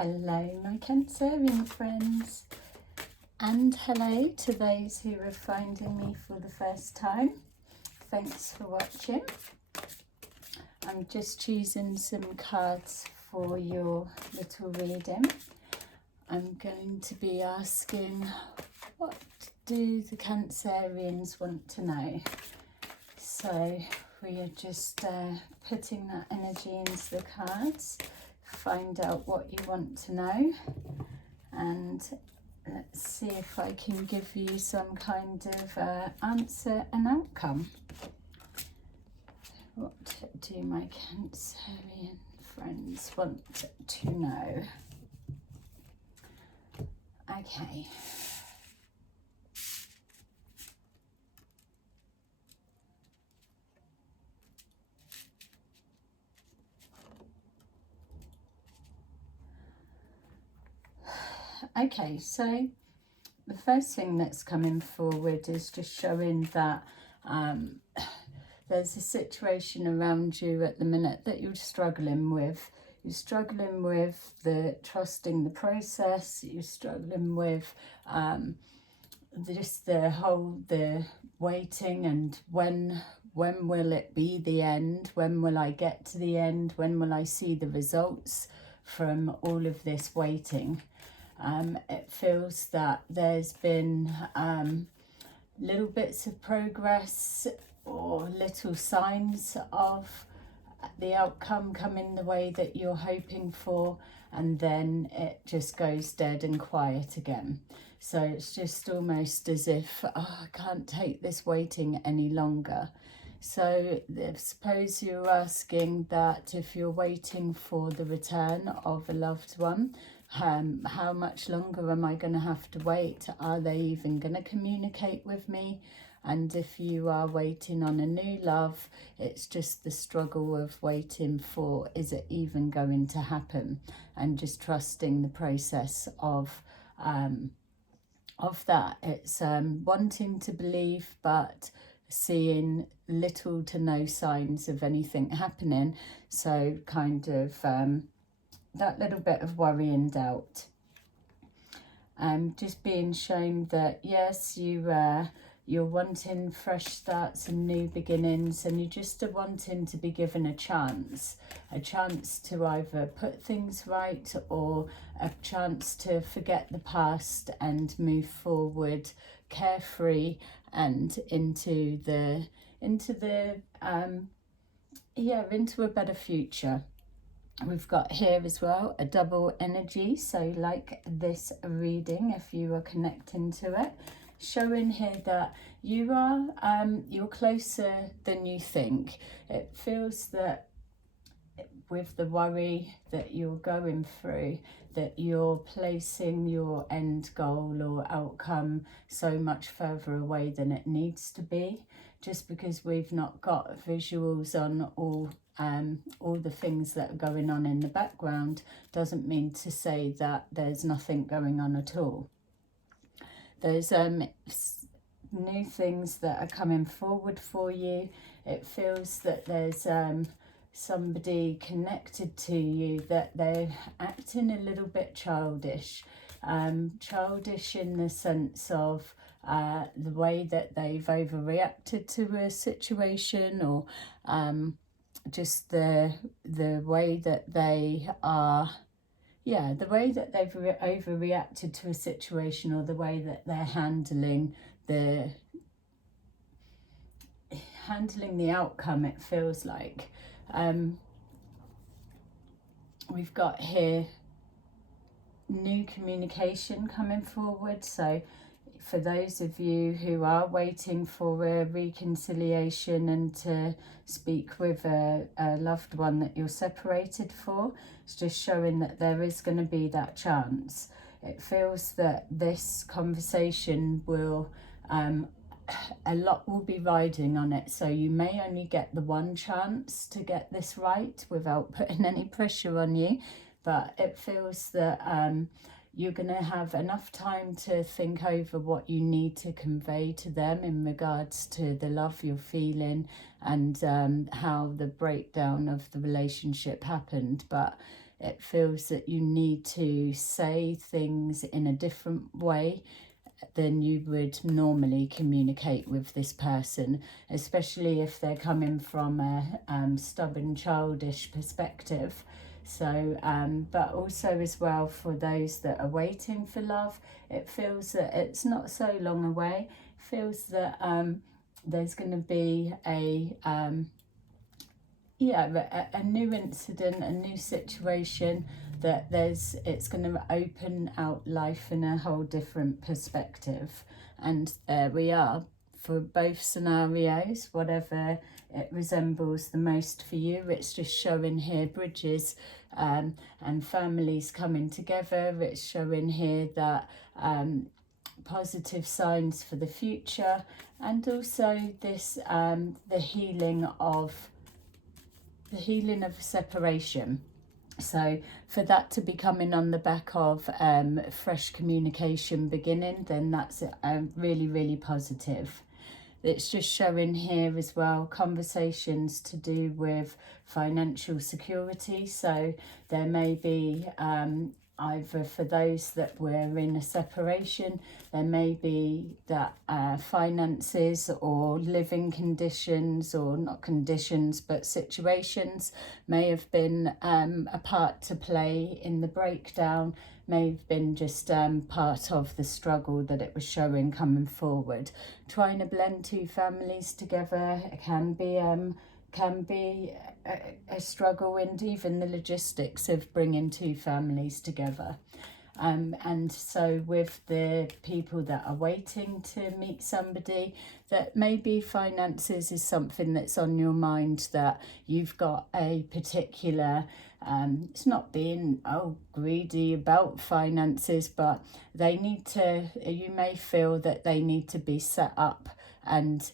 Hello my Cancerian friends, and hello to those who are finding me for the first time. Thanks for watching. I'm just choosing some cards for your little reading. I'm going to be asking, what do the Cancerians want to know? So we are just putting that energy into the cards. Find out what you want to know, and let's see if I can give you some kind of answer and outcome. What do my Cancerian friends want to know? Okay. Okay, so the first thing that's coming forward is just showing that there's a situation around you at the minute that you're struggling with. You're struggling with trusting the process. You're struggling with just the waiting and when will it be the end? When will I get to the end? When will I see the results from all of this waiting? It feels that there's been little bits of progress or little signs of the outcome coming the way that you're hoping for, and then it just goes dead and quiet again. So it's just almost as if, oh, I can't take this waiting any longer. So I suppose you're asking that if you're waiting for the return of a loved one, how much longer am I going to have to wait? Are they even going to communicate with me? And if you are waiting on a new love, it's just the struggle of waiting for, is it even going to happen? And just trusting the process of that. It's wanting to believe, but seeing little to no signs of anything happening. So kind of that little bit of worry and doubt. Just being shown that yes, you're wanting fresh starts and new beginnings, and you're just wanting to be given a chance to either put things right or a chance to forget the past and move forward carefree and into a better future. We've got here as well a double energy, so like this reading, if you are connecting to it, showing here that you're closer than you think. It feels that with the worry that you're going through, that you're placing your end goal or outcome so much further away than it needs to be. Just because we've not got visuals on all the things that are going on in the background doesn't mean to say that there's nothing going on at all. There's new things that are coming forward for you. It feels that there's somebody connected to you that they're acting a little bit childish. Childish in the sense of the way that they've overreacted to a situation, or just the way that they are, the way that they've overreacted to a situation, or the way that they're handling the outcome, it feels like. We've got here new communication coming forward. So for those of you who are waiting for a reconciliation and to speak with a loved one that you're separated for, it's just showing that there is going to be that chance. It feels that this conversation will, a lot will be riding on it. So you may only get the one chance to get this right without putting any pressure on you. But it feels that you're going to have enough time to think over what you need to convey to them in regards to the love you're feeling and how the breakdown of the relationship happened. But It feels that you need to say things in a different way than you would normally communicate with this person, especially if they're coming from a stubborn, childish perspective. So, but also as well for those that are waiting for love, it feels that it's not so long away. It feels that there's going to be a new incident, a new situation, that it's going to open out life in a whole different perspective. And there we are for both scenarios, whatever it resembles the most for you. It's just showing here bridges and families coming together. It's showing here that positive signs for the future, and also this the healing of separation. So for that to be coming on the back of fresh communication beginning, then that's really, really positive. It's just showing here as well conversations to do with financial security. So there may be either for those that were in a separation, there may be that finances or living conditions, or not conditions but situations, may have been a part to play in the breakdown, may have been just part of the struggle that it was showing coming forward. Trying to blend two families together can be a struggle, and even the logistics of bringing two families together. And so with the people that are waiting to meet somebody, that maybe finances is something that's on your mind, that you've got a particular, it's not being greedy about finances, but you may feel that they need to be set up and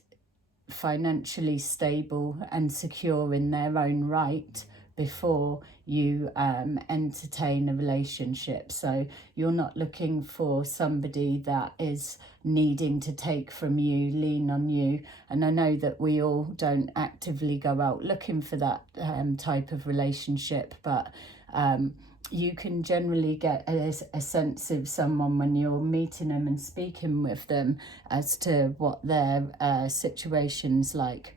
financially stable and secure in their own right before you entertain a relationship. So you're not looking for somebody that is needing to take from you, lean on you. And I know that we all don't actively go out looking for that type of relationship, but you can generally get a sense of someone when you're meeting them and speaking with them as to what their situation's like.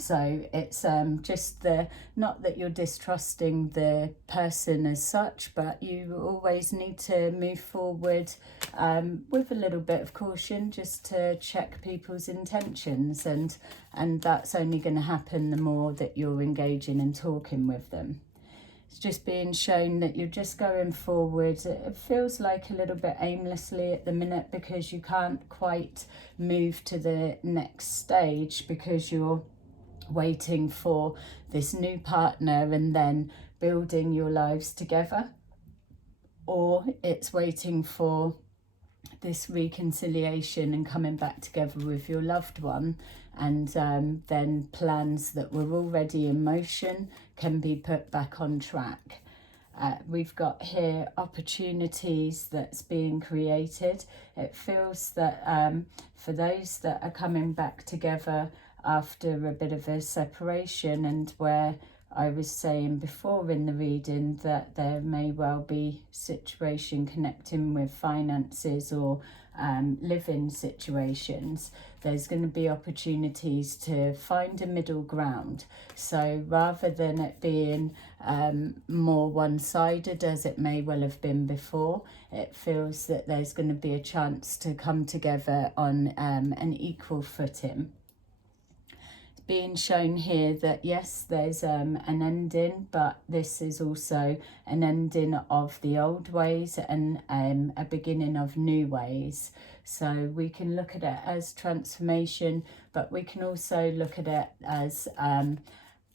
So it's just not that you're distrusting the person as such, but you always need to move forward with a little bit of caution, just to check people's intentions, and that's only going to happen the more that you're engaging and talking with them. It's just being shown that you're just going forward. It feels like a little bit aimlessly at the minute, because you can't quite move to the next stage, because you're waiting for this new partner and then building your lives together, or it's waiting for this reconciliation and coming back together with your loved one, and then plans that were already in motion can be put back on track. We've got here opportunities that's being created. It feels that for those that are coming back together after a bit of a separation, and where I was saying before in the reading that there may well be situation connecting with finances or living situations, there's going to be opportunities to find a middle ground. So rather than it being more one-sided as it may well have been before, it feels that there's going to be a chance to come together on an equal footing. Being shown here that yes, there's an ending, but this is also an ending of the old ways and a beginning of new ways. So we can look at it as transformation, but we can also look at it as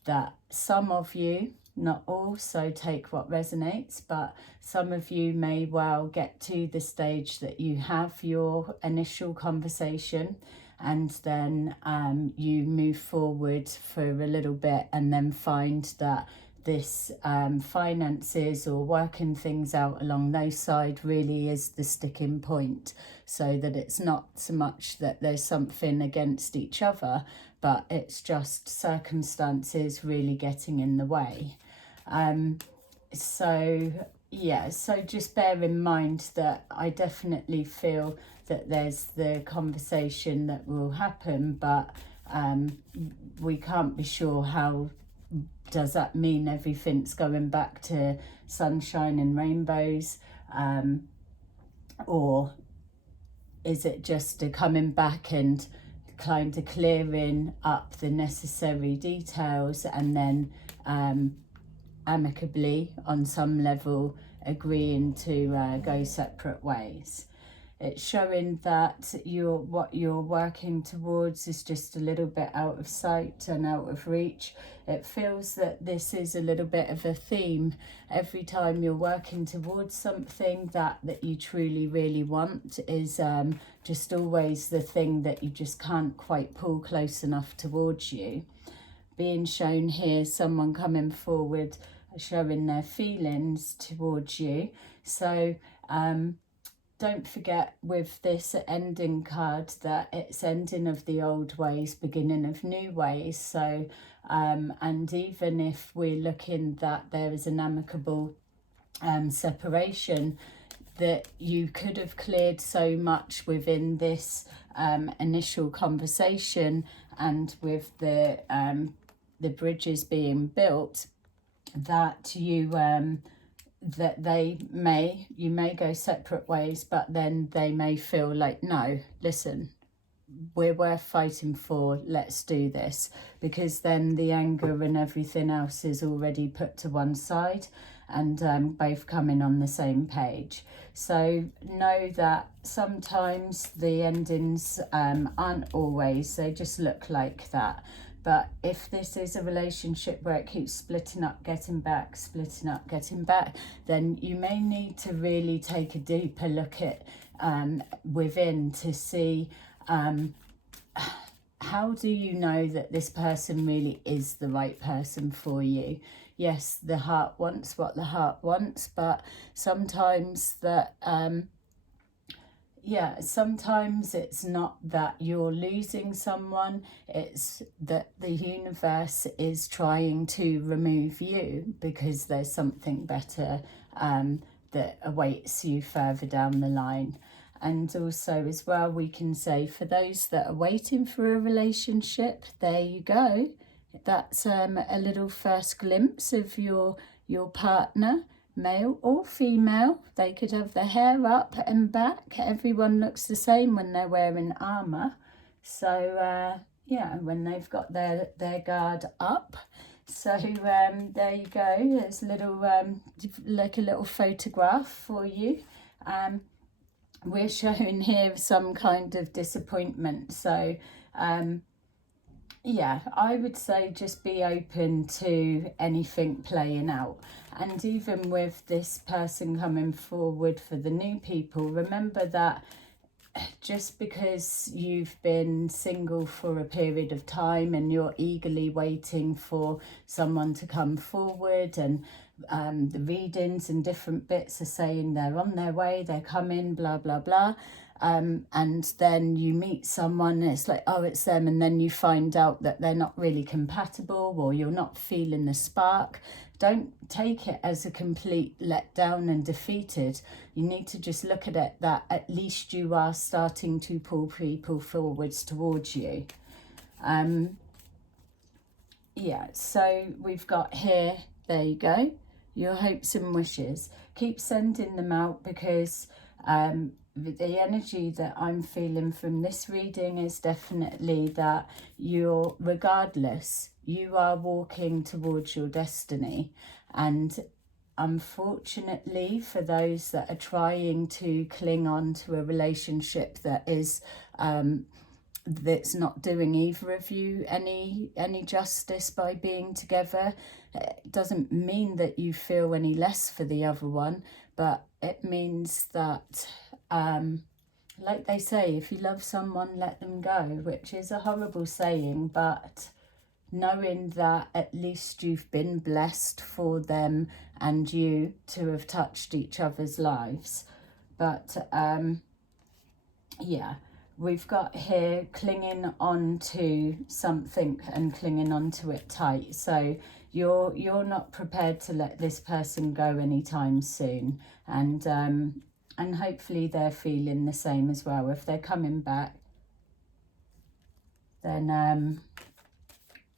that some of you, not all, so take what resonates, but some of you may well get to the stage that you have your initial conversation, and then you move forward for a little bit, and then find that this finances or working things out along those side really is the sticking point, so that it's not so much that there's something against each other, but it's just circumstances really getting in the way. So yeah, so just bear in mind that I definitely feel that there's the conversation that will happen, but we can't be sure how. Does that mean everything's going back to sunshine and rainbows, or is it just a coming back and kind of clearing up the necessary details, and then amicably on some level agreeing to go separate ways? It's showing that what you're working towards is just a little bit out of sight and out of reach. It feels that this is a little bit of a theme. Every time you're working towards something that you truly, really want is just always the thing that you just can't quite pull close enough towards you. Being shown here, someone coming forward, showing their feelings towards you. So, don't forget with this ending card that it's ending of the old ways, beginning of new ways. So, and even if we're looking that there is an amicable separation, that you could have cleared so much within this initial conversation, and with the bridges being built, that you may go separate ways, but then they may feel like, no, listen, we're worth fighting for, let's do this, because then the anger and everything else is already put to one side, and both coming on the same page. So know that sometimes the endings aren't always, they just look like that. But if this is a relationship where it keeps splitting up, getting back, splitting up, getting back, then you may need to really take a deeper look at within to see how do you know that this person really is the right person for you. Yes, the heart wants what the heart wants, but sometimes that sometimes it's not that you're losing someone, it's that the universe is trying to remove you because there's something better that awaits you further down the line. And also as well, we can say for those that are waiting for a relationship, there you go. That's a little first glimpse of your partner, male or female. They could have their hair up and back. Everyone looks the same when they're wearing armour. So yeah, when they've got their guard up. So there you go. There's a little like a little photograph for you. We're showing here some kind of disappointment. So yeah, I would say just be open to anything playing out. And even with this person coming forward for the new people, remember that just because you've been single for a period of time and you're eagerly waiting for someone to come forward, and the readings and different bits are saying they're on their way, they're coming, blah, blah, blah. And then you meet someone and it's like, oh, it's them. And then you find out that they're not really compatible, or you're not feeling the spark. Don't take it as a complete letdown and defeated. You need to just look at it that at least you are starting to pull people forwards towards you. Yeah, so we've got here, there you go, your hopes and wishes. Keep sending them out, because the energy that I'm feeling from this reading is definitely that regardless, you are walking towards your destiny. And unfortunately, for those that are trying to cling on to a relationship that is that's not doing either of you any justice by being together, it doesn't mean that you feel any less for the other one, but it means that like they say, if you love someone, let them go, which is a horrible saying, but knowing that at least you've been blessed for them and you to have touched each other's lives. But yeah, we've got here clinging on to something and clinging on to it tight. So you're not prepared to let this person go anytime soon, and hopefully they're feeling the same as well. If they're coming back, then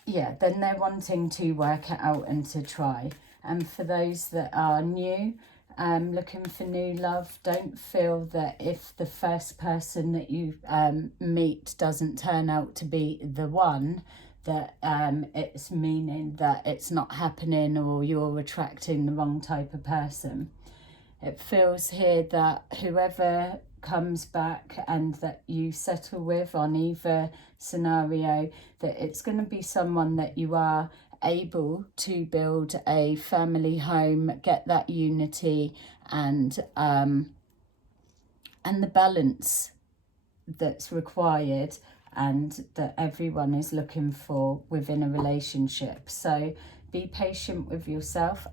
yeah, then they're wanting to work it out and to try. And for those that are new, looking for new love, don't feel that if the first person that you meet doesn't turn out to be the one, that it's meaning that it's not happening or you're attracting the wrong type of person. It feels here that whoever comes back and that you settle with on either scenario, that it's going to be someone that you are able to build a family home, get that unity and the balance that's required and that everyone is looking for within a relationship. So be patient with yourself.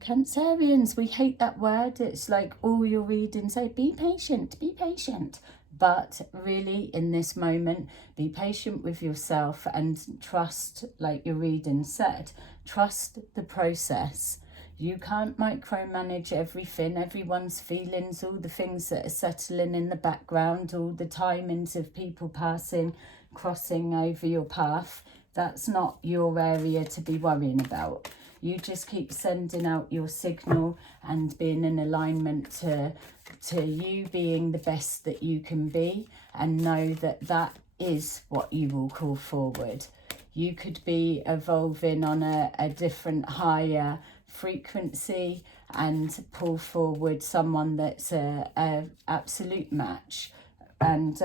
Cancerians, we hate that word. It's like all your readings say, be patient, be patient. But really, in this moment, be patient with yourself and trust, like your reading said, trust the process. You can't micromanage everything, everyone's feelings, all the things that are settling in the background, all the timings of people passing, crossing over your path. That's not your area to be worrying about. You just keep sending out your signal and being in alignment to you being the best that you can be, and know that that is what you will call forward. You could be evolving on a different higher frequency and pull forward someone that's a absolute match. And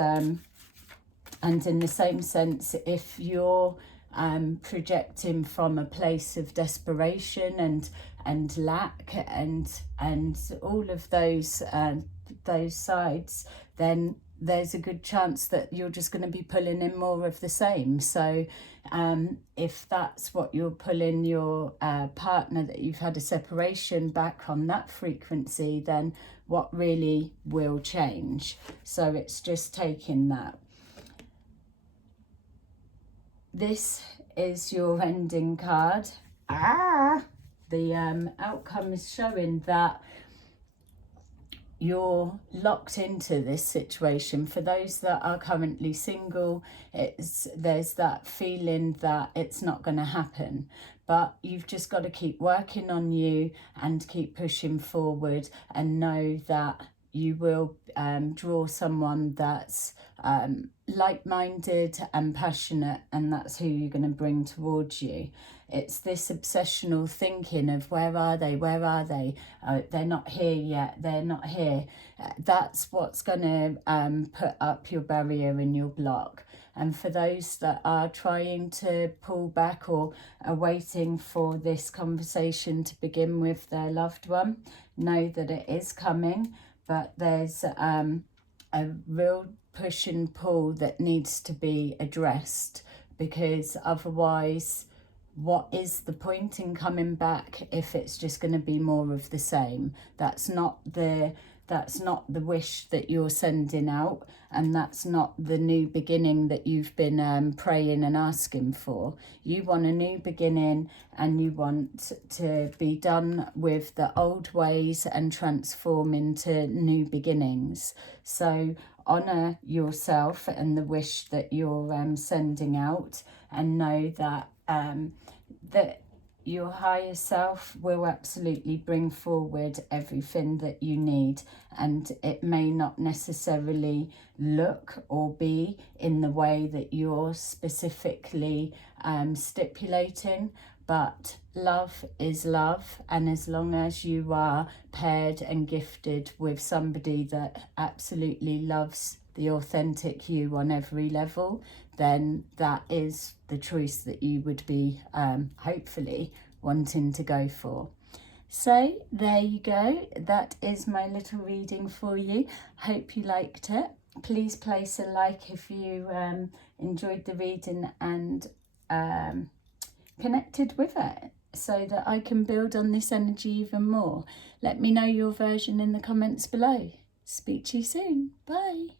in the same sense, if you're projecting from a place of desperation and lack and all of those sides, then there's a good chance that you're just going to be pulling in more of the same. So if that's what you're pulling your partner that you've had a separation back on that frequency, then what really will change? So it's just taking that. This is your ending card. The outcome is showing that you're locked into this situation. For those that are currently single, there's that feeling that it's not going to happen. But you've just got to keep working on you and keep pushing forward, and know that you will draw someone that's like-minded and passionate, and that's who you're going to bring towards you. It's this obsessional thinking of where are they, they're not here yet, they're not here. That's what's going to put up your barrier and your block. And for those that are trying to pull back or are waiting for this conversation to begin with their loved one, know that it is coming, but there's a real push and pull that needs to be addressed, because otherwise, what is the point in coming back if it's just going to be more of the same? That's not the wish that you're sending out, and that's not the new beginning that you've been praying and asking for. You want a new beginning, and you want to be done with the old ways and transform into new beginnings. So honor yourself and the wish that you're sending out, and know that that your higher self will absolutely bring forward everything that you need. And it may not necessarily look or be in the way that you're specifically stipulating, but love is love. And as long as you are paired and gifted with somebody that absolutely loves the authentic you on every level, then that is the choice that you would be hopefully wanting to go for. So there you go. That is my little reading for you. Hope you liked it. Please place a like if you enjoyed the reading and connected with it, so that I can build on this energy even more. Let me know your version in the comments below. Speak to you soon. Bye.